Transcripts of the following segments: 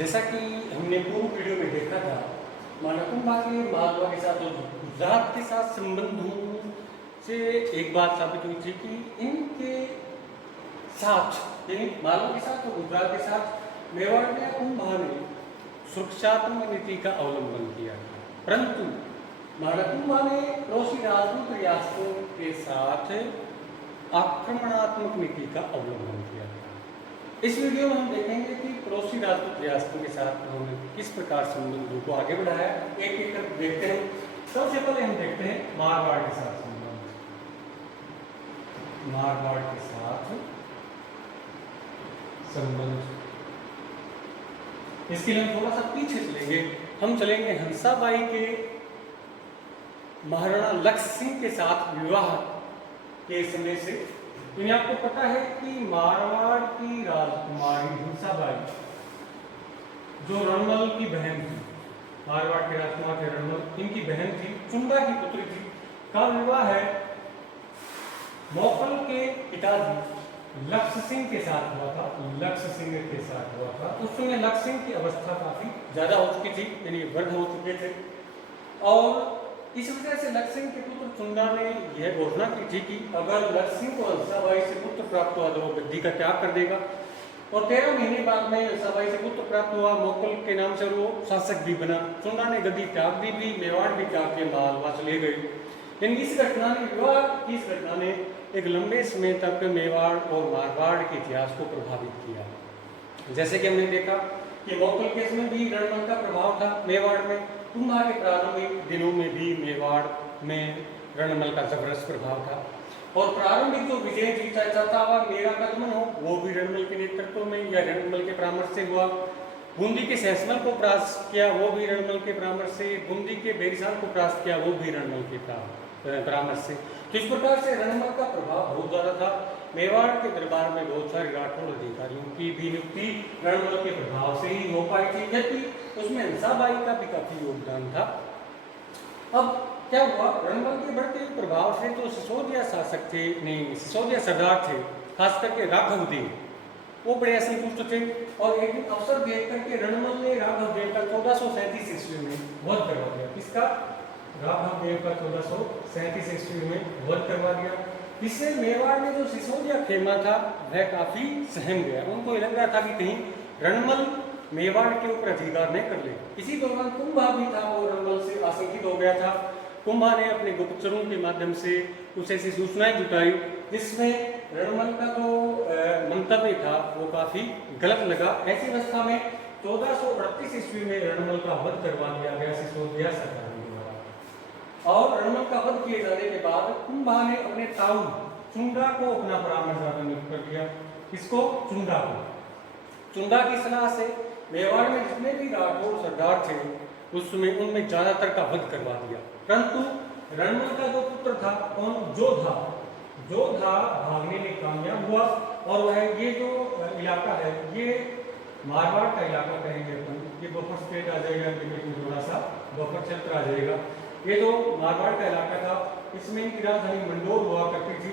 जैसा कि हमने पूर्व वीडियो में देखा था, मानकुंभा के मालवा के साथ और गुजरात के साथ संबंधों से एक बात साबित हुई थी कि इनके साथ यानी मालवा के साथ और गुजरात के साथ मेवाड़ में कुंभा ने सुरक्षात्मक नीति का अवलंबन किया, परंतु मानकुंभा ने पड़ोसी राजपूत रियासतों के साथ आक्रमणात्मक नीति का अवलंबन किया। इस वीडियो में हम देखेंगे कि पड़ोसी राजपूत रियासतों के साथ उन्होंने किस प्रकार संबंधों को आगे बढ़ाया। एक एक करके देखते हैं। सबसे पहले हम देखते हैं मारवाड़ के साथ संबंध। मारवाड़ के साथ संबंध, इसके लिए हम थोड़ा सा पीछे चलेंगे। हम चलेंगे हंसाबाई के महाराणा लक्ष्य सिंह के साथ विवाह के समय से। इन्हें आपको पता है कि मारवाड़ की राजकुमारी हंसाबाई जो रणमल की बहन थी, मारवाड़ के राजकुमार थे रणमल, इनकी बहन थी, चुंडा की पुत्री थी, का विवाह है मौफल के पिताजी लक्ष्य सिंह के साथ हुआ था। लक्ष्य सिंह के साथ हुआ था। उस समय लक्ष्य सिंह की अवस्था काफी ज्यादा हो चुकी थी, यानी वृद्ध हो चुके थे, और इस वजह से लक्ष्य सिंह के पुत्र चुंडा ने यह घोषणा की थी कि अगर लक्ष्य सिंह को हंसाबाई से पुत्र प्राप्त हुआ तो वो गद्दी का त्याग कर देगा। और 13 महीने बाद में हंसाबाई से पुत्र प्राप्त हुआ, मोकल के नाम से वो शासक भी बना। चुंडा ने गद्दी त्याग दी भी, मेवाड़ भी त्याग के मालवा चले गए। लेकिन इस घटना ने, विवाह की इस घटना ने एक लंबे समय तक मेवाड़ और मारवाड़ के इतिहास को प्रभावित किया। जैसे कि हमने देखा कि मोकल केस में भी रणमल का प्रभाव था मेवाड़ में, कुंभा के प्रारंभिक दिनों में भी मेवाड़ में रणमल का जबरदस्त प्रभाव था। और प्रारंभिक जो विजय थी, चाहे चौथावा मेरा कदमन हो, वो भी रणमल के नेतृत्व में या रणमल के परामर्श से हुआ। बूंदी के सहसमल को परास्त किया, वो भी रणमल के परामर्श से। बूंदी के बेरिसाल को परास्त किया, वो भी रणमल के परामर्श से। तो इस प्रकार से रणमल का प्रभाव बहुत ज्यादा था। मेवाड़ के दरबार में बहुत सारे राठौड़ अधिकारियों की भी नियुक्ति रणमल के प्रभाव से ही हो पाई थी, जबकि उसमें हंसाबाई का भी काफी योगदान था। अब क्या हुआ, रणमल के बढ़ते प्रभाव से जो सिसोदिया शासक थे, नहीं सिसोदिया सरदार थे, खास करके राघव देव, वो बड़े असंतुष्ट थे। और एक दिन अवसर देख करके रणमल ने राघव देव का 1437 ईस्वी में वध करवा दिया। किसका? राघव देव का 1437 ईस्वी में वध करवा दिया। इससे मेवाड़ में जो सिसोदिया खेमा था वह काफी सहम गया। उनको लग रहा था कि कहीं रणमल मेवाड़ के ऊपर अधिकार नहीं कर ले। इसी दौरान कुंभा भी था, वो रणमल से आशंकित हो गया था। कुंभा ने अपने गुप्तचरों के माध्यम से कुछ ऐसी सूचनाएं जुटाई जिसमें रणमल का जो मंतव्य था वो काफी गलत लगा। ऐसी अवस्था में 1438 ईस्वी में रणमल का वध करवा दिया गया सिसोदिया सरकार द्वारा। और रणमल का वध किए जाने के बाद कुंभा ने अपने ताऊ चुंडा को अपना परामर्शदाता नियुक्त कर दिया। किसको? चुंडा को। चुंडा की सलाह से मेवाड़ में जितने भी राठौड़ सरदार थे उस समय उनमें ज्यादातर का वध करवा दिया। परंतु रणमल का जो पुत्र था, कौन? जोधा। जोधा भागने में कामयाब हुआ, और वह ये जो इलाका है ये मारवाड़ का इलाका कहेंगे अपन, ये बफर स्टेट आ जाएगा, थोड़ा सा बफर क्षेत्र आ जाएगा। ये जो मारवाड़ का इलाका था इसमें इनकी राजधानी मंडोर हुआ करती थी।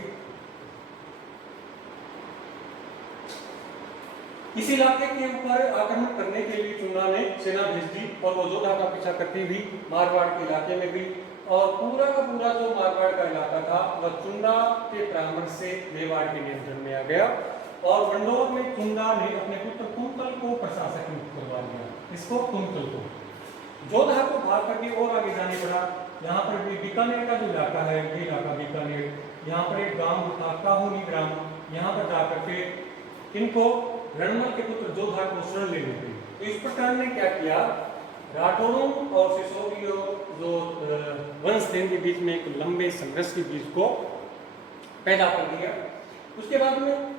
इस इलाके के ऊपर आक्रमण करने के लिए चुंडा ने सेना भेज दी, और वो जोधा का पीछा करती हुई मारवाड़ के इलाके में भी, और पूरा का पूरा जो मारवाड़ का इलाका था वह चुंडा के परामर्श से मेवाड़ के नियंत्रण में आ गया। और मंडोर में चुंडा ने अपने पुत्र कुंतल को प्रशासक नियुक्त करवा दिया। इसको? कुंतल को। जोधा को भाग करके और आगे जाने पड़ा। यहाँ पर भी बीकानेर का जो इलाका है, ये इलाका बीकानेर, यहाँ पर एक गांव था काहुनी ग्राम, यहाँ पर जाकर के इनको रणमल के पुत्र जोधा को शरण लेने गई। तो इस प्रकार ने क्या किया, राठौरों और सिसोदियों जो वंश थे के बीच में एक लंबे संघर्ष के बीच को पैदा कर दिया। उसके बाद में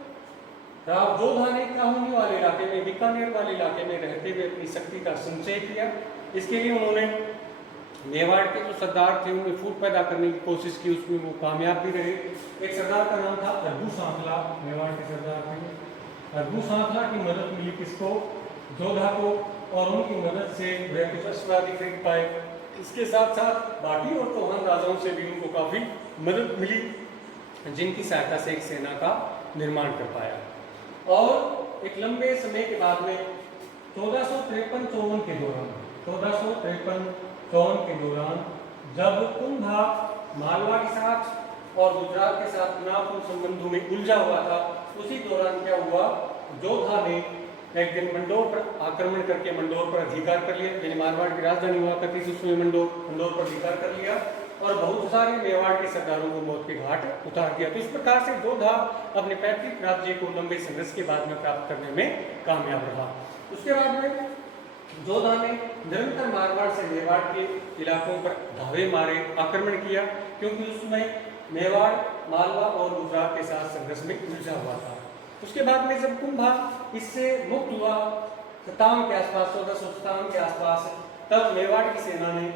जोधा ने काहुनी वाले इलाके में, बीकानेर वाले इलाके में रहते हुए अपनी शक्ति का संचय किया। इसके लिए उन्होंने मेवाड़ के जो सरदार थे उनमें फूट पैदा करने की कोशिश की, उसमें वो कामयाब भी रहे। एक सरदार का नाम था अरबू सांखला, मेवाड़ के सरदार थे। अरबू सांखला की मदद मिली किसको? जोधा को, और उनकी मदद से वह कुछ अस्त्रादि खरीद पाए। इसके साथ साथ बाकी और चौहान राजाओं से भी उनको काफी मदद मिली, जिनकी सहायता से एक सेना का निर्माण कर पाया। और एक लंबे समय के बाद में 1453-54 के दौरान 1453-54 के दौरान जब कुंभा मालवा के साथ और गुजरात के साथ तनावपूर्ण संबंधों में उलझा हुआ था, उसी दौरान क्या हुआ, जोधा ने एक दिन मंडोर पर आक्रमण करके मंडोर पर अधिकार कर लिया, यानी मारवाड़ की राजधानी हुआ करती थी उसमें मंडोर पर अधिकार कर लिया और बहुत सारे मेवाड़ के सरदारों को मौत के घाट उतार दिया। तो इस प्रकार से जोधा अपने पैतृक राज्य को लंबे संघर्ष के बाद में प्राप्त करने में कामयाब रहा। उसके बाद में जोधा ने निरंतर मारवाड़ से मेवाड़ के इलाकों पर धावे मारे, आक्रमण किया, क्योंकि उसमें मेवाड़, मालवा और गुजरात के साथ संघर्ष में उलझा हुआ था। उसके बाद में जब कुंभा इससे मुक्त हुआ 57 के आसपास, 1457 के आसपास, तब मेवाड़ की सेना ने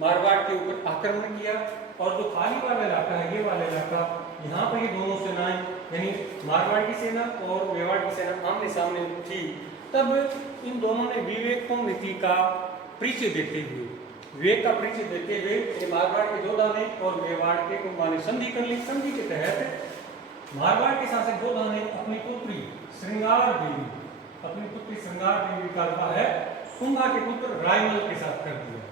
मारवाड़ के ऊपर आक्रमण किया और जो खाली वाला इलाका है, ये वाला इलाका, यहाँ पर ये दोनों सेनाएं यानी मारवाड़ की सेना और मेवाड़ की सेना आमने सामने थी। तब इन दोनों ने विवेकपूर्ण नीति का परिचय देते हुए मारवाड़ के जोधा ने और मेवाड़ के कुंभा ने संधि कर ली। संधि के तहत मारवाड़ के शासक जोधा ने अपनी पुत्री श्रृंगार देवी का विवाह है कुंभा के पुत्र रायमल के साथ कर दिया।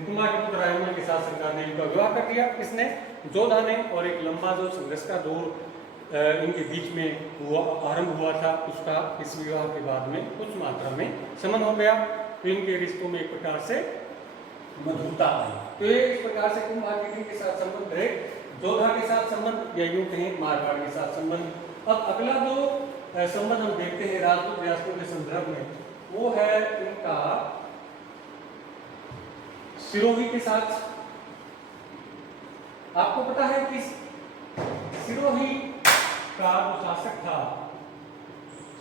कुंभा के पुत्र रायमल के साथ श्रृंगार देवी का विवाह कर दिया इसने, जोधा ने, और एक लंबा जो संघर्ष का दौर इनके बीच में आरंभ हुआ था, उसका इस विवाह के बाद में कुछ मात्रा में शमन हो गया। तो इनके रिश्तों में एक प्रकार से मधुरता आई। तो ये इस प्रकार से कुंभा के साथ संबंध रहे, जोधा के साथ संबंध, या यूं कहें मारवाड़ के साथ संबंध। अब अगला जो संबंध हम देखते हैं राजपूत रियासतों के संदर्भ में, वो है इनका सिरोही के साथ। आपको पता है कि सिरोही का जो शासक था,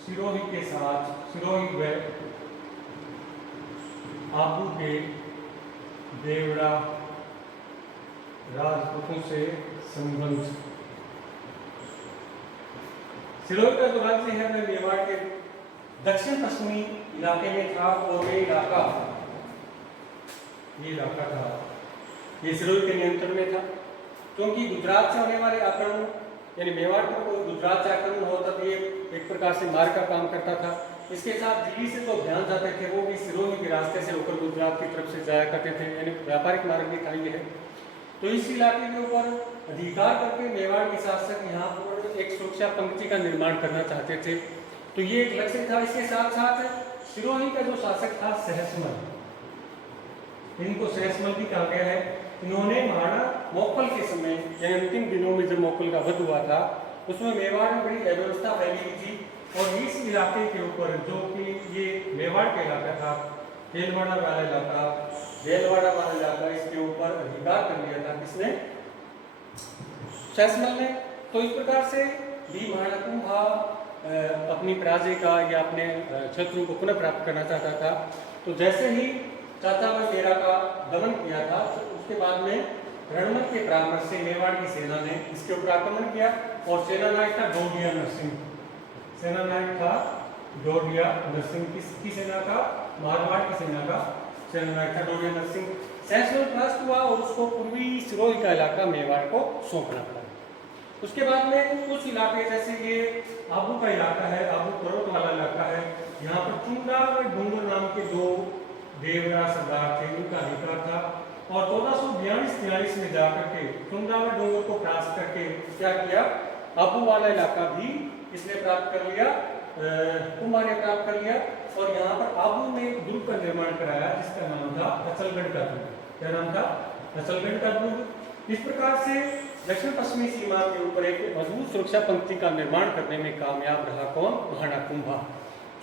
सिरोही के साथ, सिरोही व आबू के देवड़ा राजपूतों से संबंध। सिरोही का जो राज्य है वह मेवाड़ के दक्षिण पश्चिमी इलाके में था और ये इलाका था, ये सिरोही के नियंत्रण में था। क्योंकि गुजरात से होने वाले आक्रमण, यानी मेवाड़ पर कोई गुजरात से आक्रमण होता तो ये एक प्रकार से मार्ग का काम करता था। इसके साथ दिल्ली से जो अभियान जाते थे वो भी सिरोही के रास्ते से होकर गुजरात की तरफ से जाया करते थे, यानी व्यापारिक मार्ग भी था ये है। तो इस इलाके के ऊपर अधिकार करके मेवाड़ के शासक यहाँ पर एक सुरक्षा पंक्ति का निर्माण करना चाहते थे, तो ये एक लक्ष्य था। इसके साथ साथ सिरोही का जो शासक था सहसमल, इनको सहसमल भी कहा गया है। इन्होंने महाराणा मोक्कल के समय, यानी अंतिम दिनों में जब मोक्कल का वध हुआ था, उसमें मेवाड़ में बड़ी अव्यवस्था फैली हुई थी और इस इलाके के ऊपर, जो कि ये मेवाड़ का इलाका था, देलवाड़ा वाला इलाका, इसके ऊपर अधिकार कर लिया था किसने? सहसमल ने। तो इस प्रकार से भी महाराणा कुंभा अपनी पराजय का या अपने शत्रु को पुनः प्राप्त करना चाहता था। तो जैसे ही चाचा मेरा का दमन किया था, तो उसके बाद में रणमल के परामर्श से मेवाड़ की सेना ने इसके ऊपर आक्रमण किया और सेनानायक था डोडिया नरसिंह। किसकी सेना का? मारवाड़ की सेना का सेनानायक था डोडिया नरसिंह। सहसमल परास्त हुआ और उसको पूर्वी सिरोही का इलाका मेवाड़ को सौंपना पड़ा। उसके बाद में कुछ इलाके, जैसे ये आबू का इलाका है, आबू पर्वत वाला इलाका है, यहाँ पर चुंडा व डूंगर नाम के दो देवरा सरदार थे, उनका अधिकार था। और 1442-43 में जाकर के चुंडा व डूंगर को परास्त करके क्या किया, आबू वाला इलाका भी इसने प्राप्त कर लिया, कुंभा ने प्राप्त कर लिया। और यहाँ पर आबू में एक दुर्ग का निर्माण कराया जिसका नाम था अचलगढ़ का दुर्ग। क्या नाम था? अचलगढ़ का दुर्ग। इस प्रकार से दक्षिण पश्चिमी सीमा के ऊपर एक मजबूत सुरक्षा पंक्ति का निर्माण करने में कामयाब रहा कौन? महाराणा कुंभा।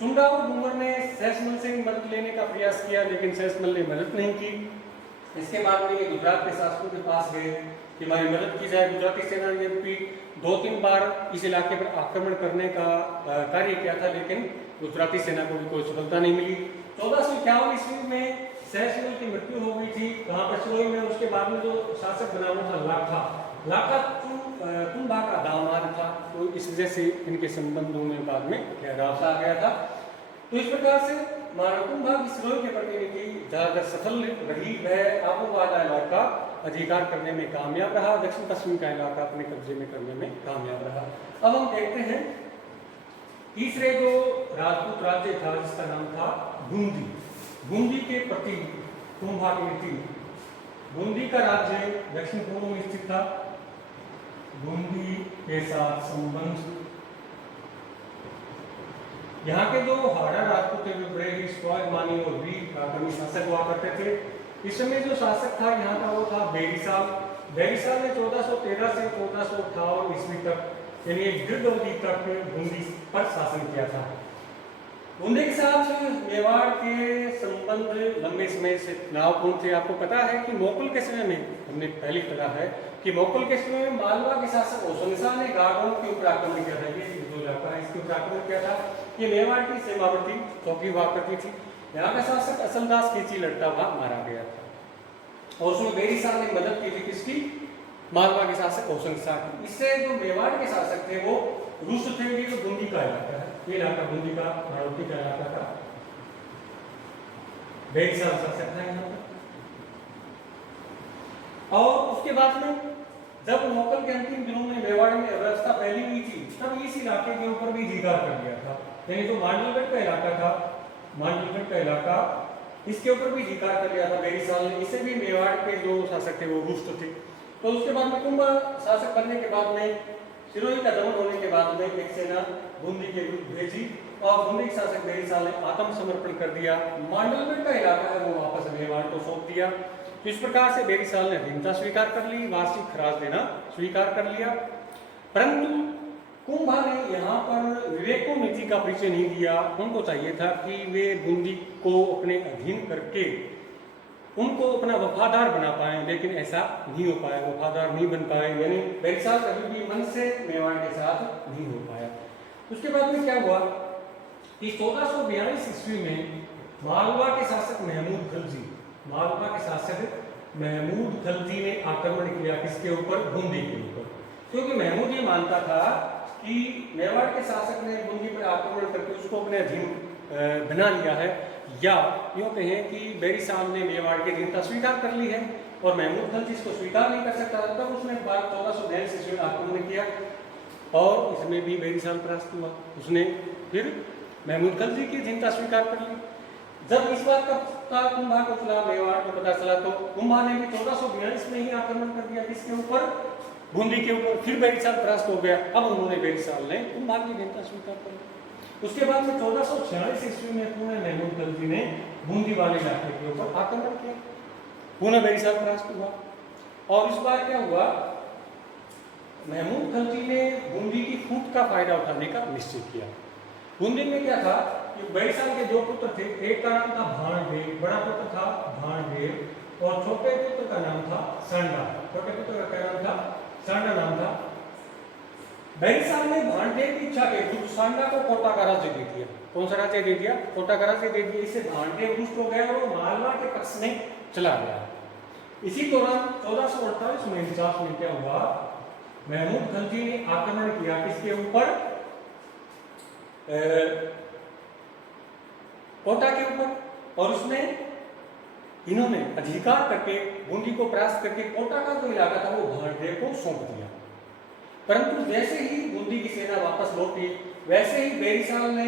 चुंडा और डूंगर ने सहसमल से मदद लेने का प्रयास किया, लेकिन सहसमल ने मदद नहीं की। इसके बाद में ये गुजरात के शासकों के पास गए कि हमारी मदद की जाए। गुजराती सेना ने भी 2-3 बार इस इलाके पर आक्रमण करने का कार्य किया था, लेकिन गुजराती सेना को भी कोई सफलता नहीं मिली। 1451 ईस्वी में सहसमल की मृत्यु हो गई थी वहाँ पर सिरोही में। उसके बाद में जो शासक बना हुआ था लाखा कुंभा का दामाद था, तो इस वजह से इनके संबंधों में बाद में गहराव आ गया था। तो इस प्रकार से महाराणा कुंभा की सिरोही के प्रतिनिधि ज्यादातर सफल रही। वह आबू वाला इलाका अधिकार करने में कामयाब रहा, दक्षिण पश्चिम का इलाका अपने कब्जे में करने में कामयाब रहा। अब हम देखते हैं तीसरे जो राजपूत राज्य था जिसका नाम था बूंदी, बूंदी के प्रति कुंभा की नीति, बूंदी का राज्य दक्षिण पूर्व में स्थित था। बूंदी के साथ संबंध, यहाँ के जो हाड़ा राजपूत थे वे बड़े ही स्वाभिमानी और वीर पराक्रमी शासक हुआ करते थे। इस समय जो शासक था यहाँ का वो था बेरिसाल। बेरिसाल ने 1413 से 1458 ईस्वी तक यानी एक दीर्घ अवधि तक बूंदी पर शासन किया था। बूंदी के साथ मेवाड़ के संबंध लंबे समय से तनावपूर्ण थे। आपको पता है कि मोगल के समय में, हमने पहले पढ़ा है कि मोगल के समय में मालवा के शासक होशंगाबाद ने गाड़ों के ऊपर आक्रमण किया था। ये जो इलाका है इसके ऊपर आक्रमण किया था। ये मेवाड़ की सीमावर्ती चौकी हुआ करती थी। यहाँ का शासक असलदास खींची लड़ता हुआ मारा गया था और उसमें बेरिसाल ने मदद की थी किसकी? मालवा के शासक होशंगाबाद की। इससे जो मेवाड़ के शासक थे वो रूस थे। ये जो बूंदी का इलाका है, ये इलाका बूंदी का हाड़ौती का इलाका था। बेरिसाल शासक था यहाँ पर। और उसके बाद में जब मुगल के अंतिम दिनों में मेवाड़ में अव्यवस्था फैली हुई थी तब इस इलाके के ऊपर भी अधिकार कर लिया था। यानी जो मांडलगढ़ का इलाका था, मांडलगढ़ का इलाका, इसके ऊपर भी अधिकार कर लिया था बेरिसाल ने। इसे भी मेवाड़ के जो शासक थे वो रुष्ट थे। तो उसके बाद में कुंभा शासक बनने के बाद में, सिरोही का दमन होने के बाद में एक सेना बूंदी के विरुद्ध भेजी और बूंदी के शासक बेरिसाल ने आत्मसमर्पण कर दिया। मांडलगढ़ का इलाका है वो वापस मेवाड़ को सौंप दिया। तो इस प्रकार से बेरिसाल ने अधीनता स्वीकार कर ली, वार्षिक खराज देना स्वीकार कर लिया। परंतु कुंभा ने यहाँ पर विवेको नीति का परिचय नहीं दिया। उनको चाहिए था कि वे बूंदी को अपने अधीन करके उनको अपना वफादार बना पाए, लेकिन ऐसा नहीं हो पाया, वफादार नहीं बन पाए। यानी बेरिसाल कभी भी मन से मेवाड़ के साथ नहीं हो पाया। उसके बाद में क्या हुआ कि 1442 ईस्वी में मालवा के शासक महमूद खलजी, मालवा के शासक महमूद खलजी ने आक्रमण किया किसके ऊपर? बूंदी के ऊपर। क्योंकि महमूद ये मानता था कि मेवाड़ के शासक ने बूंदी पर आक्रमण करके उसको अपने अधीन बना लिया है, या यूँ कहें कि बेरिसाल ने मेवाड़ की अधीनता स्वीकार कर ली है और महमूद खलजी इसको स्वीकार नहीं कर सकता। तब उसने 1442 ईस्वी में आक्रमण किया और इसमें भी बेरिसाल परास्त हुआ। उसने फिर महमूद खलजी की अधीनता स्वीकार कर ली। जब इस बात का कुंभा को चला, मेवाड़ को पता चला, तो कुंभा ने भी 1442 में ही आक्रमण कर दिया किसके ऊपर? बूंदी के ऊपर। फिर बेरिसाल परास्त हो गया। अब उन्होंने बेरिसाल ने कुंभा की अधीनता स्वीकार कर ली। उसके बाद में 1446 ईस्वी में पुनः महमूद खलजी ने बूंदी वाले इलाके के ऊपर आक्रमण किया, पुनः बेरिसाल परास्त हुआ। और इस बार क्या हुआ? महमूद खलजी ने बूंदी की फूट का फायदा उठाने का निश्चय किया। बूंदी में क्या था कि बेरिसाल के दो पुत्र थे, एक का नाम था भाणदेव, बड़ा पुत्र था भाणदेव, और छोटे पुत्र का नाम था सांडा। छोटे पुत्र का क्या नाम था? सांडा नाम था। बेरिसाल ने भाणदेव की इच्छा के विरुद्ध सांडा को कोटा का राज्य दे दिया। कौन सा राज्य दे दिया? कोटा का राज्य दे दिया। इससे भाणदेव रुष्ट हो गया और वो मालवा के पक्ष में चला गया। इसी दौरान 1448 में 49 में क्या हुआ? महमूद खलजी ने आक्रमण किया किसके ऊपर? कोटा के ऊपर। और उसमें इन्होंने अधिकार करके बूंदी को परास्त करके कोटा का जो इलाका था वो भाणदेव को सौंप दिया। परंतु जैसे ही बूंदी की सेना वापस लौटी वैसे ही बेरिसाल ने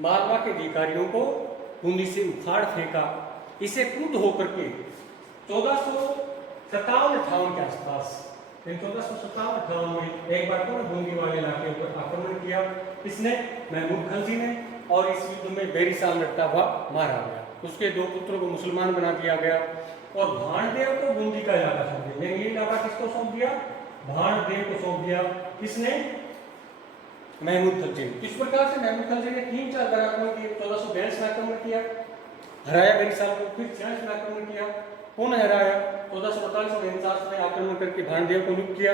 मालवा के अधिकारियों को बूंदी से उखाड़ फेंका। इसे क्रुद्ध होकर के 1457-58 के आसपास, 1457-58 में एक बार तो बूंदी वाले इलाके पर आक्रमण किया इसने, महमूद खलजी ने, और इस युद्ध में बेरिसाल लड़ता हुआ मारा गया। उसके दो पुत्रों को मुसलमान बना दिया गया और भाणदेव को बूंदी का इलाका सौंप दिया। ये इलाका किसको सौंप दिया? भाणदेव को सौंप दिया। किसने? महमूद खलजी ने। इस प्रकार से महमूद खलजी ने 3-4 बार आक्रमण किए। 1442 में आक्रमण किया, हराया बेरिसाल को, फिर 46 में आक्रमण किया, पुनः हराया, 1442 में 49 में आक्रमण करके भाणदेव को लुप्त किया।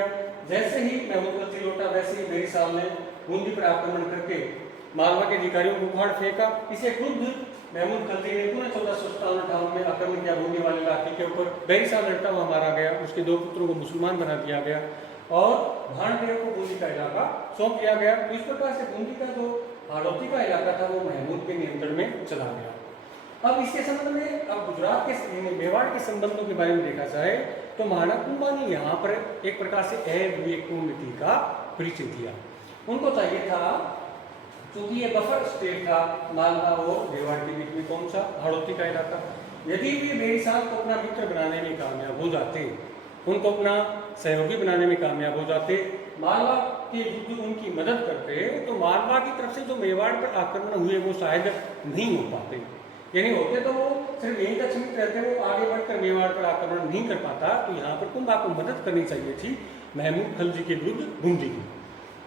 जैसे ही महमूद खलजी लौटा वैसे ही बेरिसाल ने बूंदी पर आक्रमण करके मालवा के अधिकारियों को उखाड़ फेंका। इसे खुद महमूद खलजी ने पुनः 1457-58 में आक्रमण किया बूंदी वाले इलाके के ऊपर। बेरिसाल लड़ता हुआ मारा गया, उसके दो पुत्रों को मुसलमान बना दिया गया और भाणदेव को बूंदी का इलाका सौंप दिया गया। तो इस प्रकार से बूंदी का जो हाड़ौती का इलाका था वो महमूद के नियंत्रण में चला गया। अब इसके संबंध में, अब गुजरात के मेवाड़ के संबंधों के बारे में देखा जाए तो महाराणा कुंभा ने यहाँ पर एक प्रकार से अविवेको नीति का परिचय दिया। उनको चाहिए था क्योंकि ये बफर स्टेट था मालवा और मेवाड़ के बीच में, कौन सा, हाड़ौती का इलाका। यदि वे बेमिसाल को अपना मित्र बनाने में कामयाब हो जाते, उनको अपना सहयोगी बनाने में कामयाब हो जाते, मालवा के युद्ध उनकी मदद करते, तो मालवा की तरफ से जो मेवाड़ पर आक्रमण हुए वो शायद नहीं हो पाते। यानी होते तो वो सिर्फ यहीं तक सीमित रहते, वो आगे बढ़कर मेवाड़ पर आक्रमण नहीं कर पाता। तो यहाँ पर कुंभा को मदद करनी चाहिए थी महमूद खलजी के विरुद्ध बूंदी की।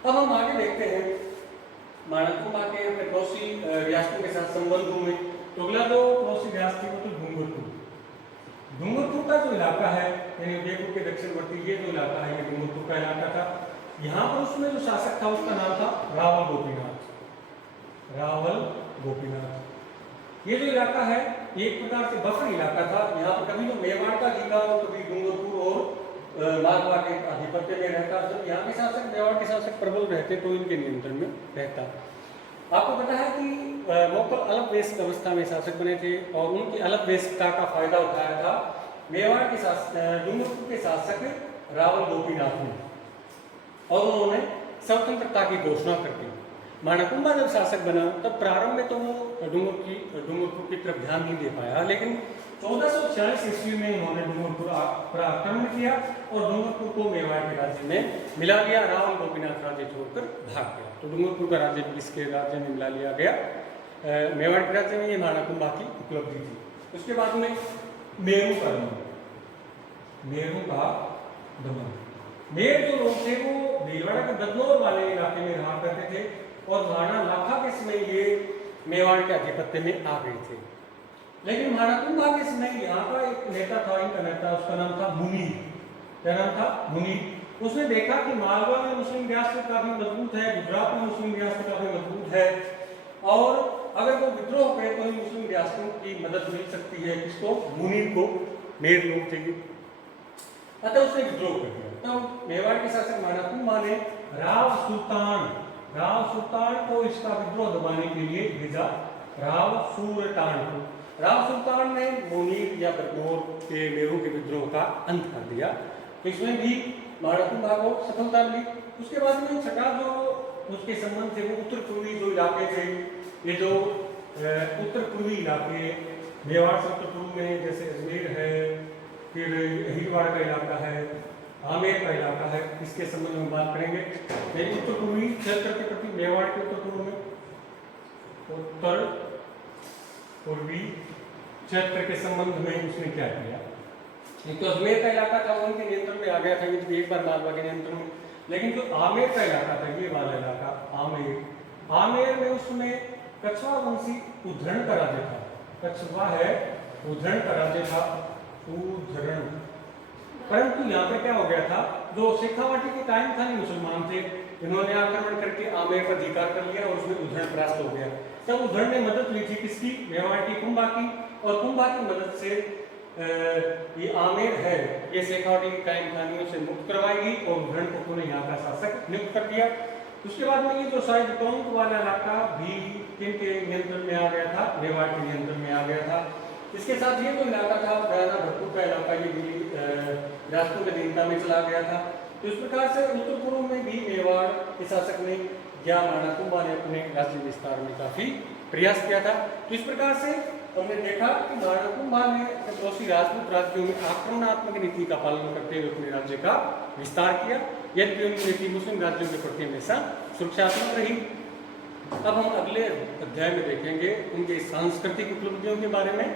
अब हम आगे देखते हैं माणक कुंभा के अपने पड़ोसी रियासतों के साथ संबंधों में। तो अगला जो पड़ोसी रियासत थी वो तो डूंगरपुर। डूंगरपुर का जो इलाका है, यानी उदयपुर के दक्षिणवर्ती ये जो इलाका है, ये डूंगरपुर का इलाका था। यहाँ पर उसमें जो शासक था उसका नाम था रावल गोपीनाथ। रावल गोपीनाथ। ये जो इलाका है एक प्रकार से बफर इलाका था। यहाँ पर कभी जो मेवाड़ का जिला और कभी डूंगरपुर और मालवा के आधिपत्य में रहता। जब यहाँ के शासक मेवाड़ के शासक प्रबल रहते तो इनके नियंत्रण में रहता। आपको पता है कि मोगल अलग वेश अवस्था में शासक बने थे और उनकी अलग वेशता का फायदा उठाया था मेवाड़ के डूंगरपुर के शासक रावल गोपीनाथ ने, और उन्होंने स्वतंत्रता की घोषणा कर दी। माणकुंभा जब शासक बना तब प्रारंभ में तो वो डूंगरपुर की तरफ ध्यान नहीं दे पाया, लेकिन 1446 ईस्वी में उन्होंने डूंगरपुर पर आक्रमण किया और डूंगरपुर को मेवाड़ के राज्य में मिला लिया। रावल गोपीनाथ राज्य छोड़कर भाग गया, तो डूंगरपुर का राज्य इसके राज्य में मिला लिया गया। मेवाड़ के राज्य में ये माणकुंभा की उपलब्धि थी। उसके बाद में मेरू का दमन। मेरू का दमन। मेर जो लोग थे वो भीलवाड़ा के ददनौर वाले इलाके में रहा करते थे और महाराणा लाखा के समय ये मेवाड़ के आधिपत्य में आ गए थे। लेकिन माणकुंभा के समय यहाँ का एक नेता था, इनका नेता, उसका नाम था मुनीर। क्या नाम था? मुनीर। उसने देखा कि मालवा में मुस्लिम रियासत काफी मजबूत है, गुजरात में मुस्लिम रियासत काफी मजबूत है, और अगर वो विद्रोह करे तो मुस्लिम रियासतों की मदद मिल सकती है। किसको? मुनीर को। मेर लोग थे, अतः उसने विद्रोह कर दिया। तब मेवाड़ के शासक माणकुंभा ने राव सुल्तान को इसका विद्रोह दबाने के लिए भेजा। राव सुल्तान ने मुनीर या बरनौर के मेरू के विद्रोह का अंत कर दिया। इसमें भी माणकुंभा को सफलता मिली। उसके बाद में छठा जो उसके संबंध थे वो उत्तर पूर्वी जो इलाके थे, ये जो उत्तर पूर्वी इलाके मेवाड़ से उत्तर पूर्व में जैसे अजमेर है, फिर हीरवाड़ का इलाका है, आमेर का इलाका है, इसके संबंध में बात करेंगे। लेकिन उत्तर पूर्वी क्षेत्र के प्रति मेवाड़ के उत्तर पूर्व में उत्तर पूर्वी क्षेत्र के संबंध में उसने क्या किया? एक तो अजमेर का इलाका था, उनके नियंत्रण में आ गया था, ये एक बार मालवा के नियंत्रण में। लेकिन जो आमेर का इलाका था, ये वाला इलाका आमेर में उसमें कछवा वंशी उद्धरण का राज्य था। कछवा है, उद्धरण का राज्य था, उद्धरण। परंतु यहाँ पे क्या हो गया था, जो शेखावाटी के कायम खानी मुसलमान थे, इन्होंने आक्रमण करके आमेर पर अधिकार कर लिया और उसमें उद्धरण परास्त हो गया। तब उद्धरण ने मदद ली थी किसकी? मेवाड़ की, कुंभा की, और कुंभा की मदद से ये आमेर है ये शेखावाटी की कायम खानियों से मुक्त करवाएगी और उद्धरण को पुनः यहाँ का शासक नियुक्त कर दिया। उसके बाद में ये जो शायद टोंक वाला इलाका भी किनके नियंत्रण में आ गया था? मेवाड़ के नियंत्रण में आ गया था। इसके साथ ये जो इलाका था राणा भरतपुर का इलाका, ये भी राजपूत के अधीनता में चला गया था। तो इस प्रकार से उत्तर पूर्व में भी मेवाड़ के शासक ने या माणकुंभा ने अपने राज्य विस्तार में काफी प्रयास किया था। तो इस प्रकार से हमने देखा कि माणकुंभा ने पड़ोसी राजपूत राज्यों में आक्रमणात्मक नीति का पालन करते हुए अपने राज्य का विस्तार किया, यद्यपि उनकी नीति मुस्लिम राज्यों के प्रति हमेशा सुरक्षात्मक रही। अब हम अगले अध्याय में देखेंगे उनके सांस्कृतिक उपलब्धियों के बारे में।